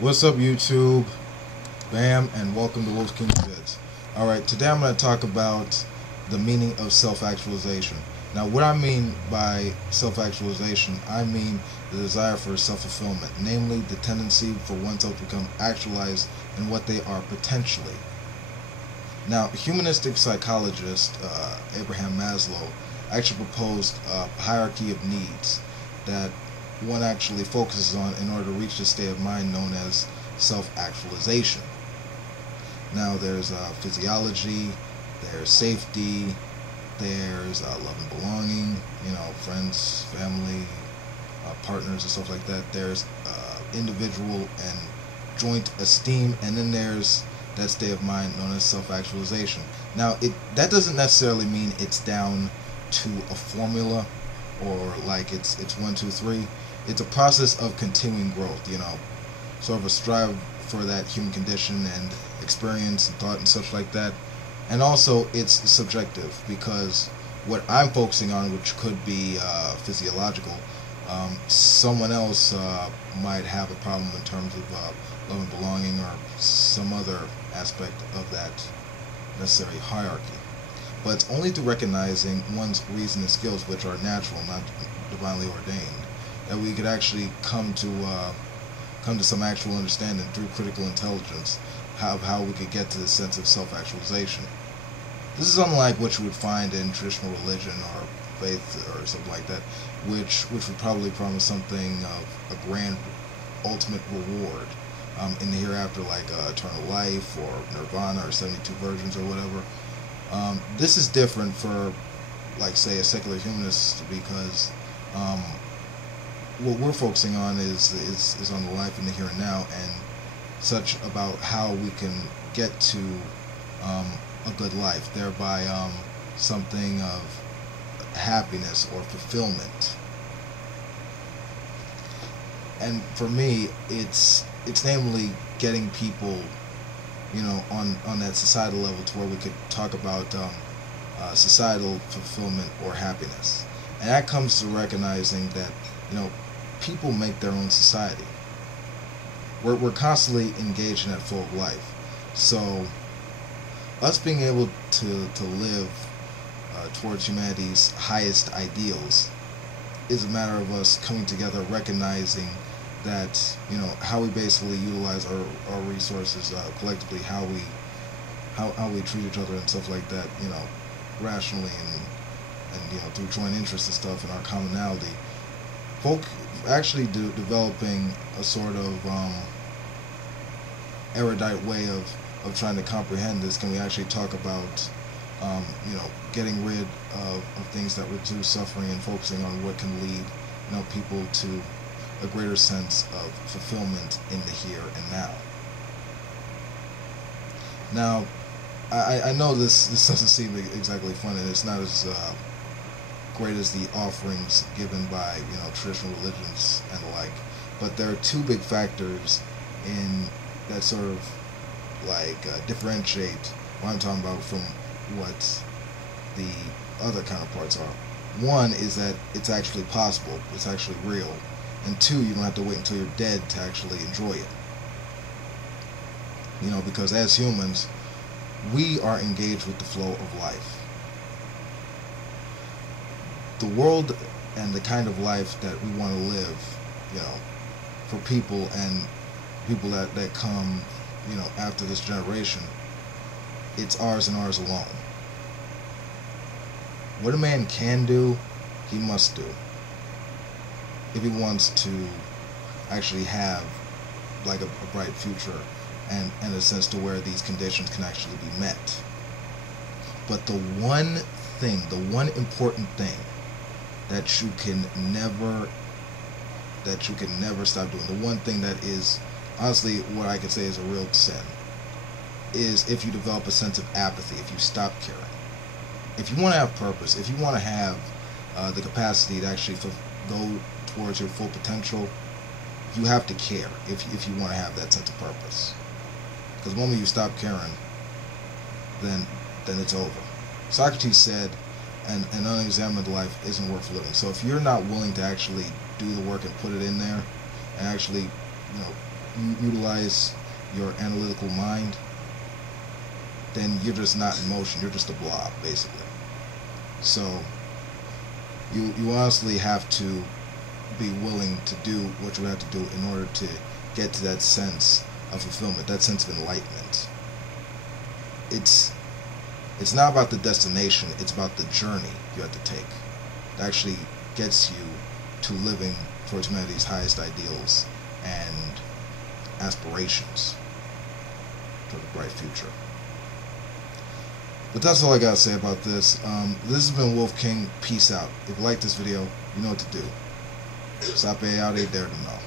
What's up, YouTube? Bam, and welcome to Wolfskin Vids. Alright, today I'm going to talk about the meaning of self-actualization. Now, what I mean by self-actualization, I mean the desire for self-fulfillment, namely the tendency for oneself to become actualized in what they are potentially. Now, humanistic psychologist Abraham Maslow actually proposed a hierarchy of needs that one actually focuses on in order to reach the state of mind known as self-actualization. Now, there's physiology, there's safety, there's love and belonging, friends, family, partners, and stuff like that. There's individual and joint esteem, and then there's that state of mind known as self-actualization. Now, that doesn't necessarily mean it's down to a formula or like it's 1, 2, 3. It's a process of continuing growth, sort of a strive for that human condition and experience and thought and such like that. And also, it's subjective because what I'm focusing on, which could be physiological, someone else might have a problem in terms of love and belonging or some other aspect of that necessary hierarchy. But it's only through recognizing one's reason and skills, which are natural, not divinely ordained, that we could actually come to some actual understanding through critical intelligence of how we could get to the sense of self-actualization. This is unlike what you would find in traditional religion or faith or something like that, which would probably promise something of a grand ultimate reward in the hereafter, like eternal life or nirvana or 72 virgins or whatever. This is different for, like, say, a secular humanist, because what we're focusing on is on the life in the here and now, and such about how we can get to a good life, thereby something of happiness or fulfillment. And for me, it's namely getting people, on that societal level to where we could talk about societal fulfillment or happiness. And that comes to recognizing that, people make their own society. We're constantly engaged in that flow of life. So us being able to live towards humanity's highest ideals is a matter of us coming together, recognizing that, how we basically utilize our resources collectively, how we treat each other and stuff like that, rationally and through joint interests and stuff and our commonality. Folk actually developing a sort of erudite way of trying to comprehend this. Can we actually talk about getting rid of things that reduce suffering and focusing on what can lead people to a greater sense of fulfillment in the here and now. Now, I know this doesn't seem exactly fun, and it's not as great as the offerings given by traditional religions and the like, but there are two big factors in that sort of differentiate what I'm talking about from what the other counterparts are. One is that it's actually possible, it's actually real, and two, you don't have to wait until you're dead to actually enjoy it. Because as humans, we are engaged with the flow of life. The world and the kind of life that we want to live, for people and people that come, after this generation, it's ours and ours alone. What a man can do, he must do, if he wants to actually have like a bright future and a sense to where these conditions can actually be met. But the one important thing that you can never stop doing, the one thing that is honestly what I could say is a real sin, is if you develop a sense of apathy, if you stop caring. If you want to have purpose, if you want to have the capacity to actually go towards your full potential, you have to care if you want to have that sense of purpose. Because the moment you stop caring, then it's over. Socrates said, an unexamined life isn't worth living. So if you're not willing to actually do the work and put it in there, and actually, utilize your analytical mind, then you're just not in motion. You're just a blob, basically. So you honestly have to be willing to do what you have to do in order to get to that sense of fulfillment, that sense of enlightenment. It's not about the destination, it's about the journey you have to take. It actually gets you to living towards humanity's highest ideals and aspirations for the bright future. But that's all I gotta say about this. This has been Wolf King. Peace out. If you like this video, you know what to do. Sape out, ain't there to know.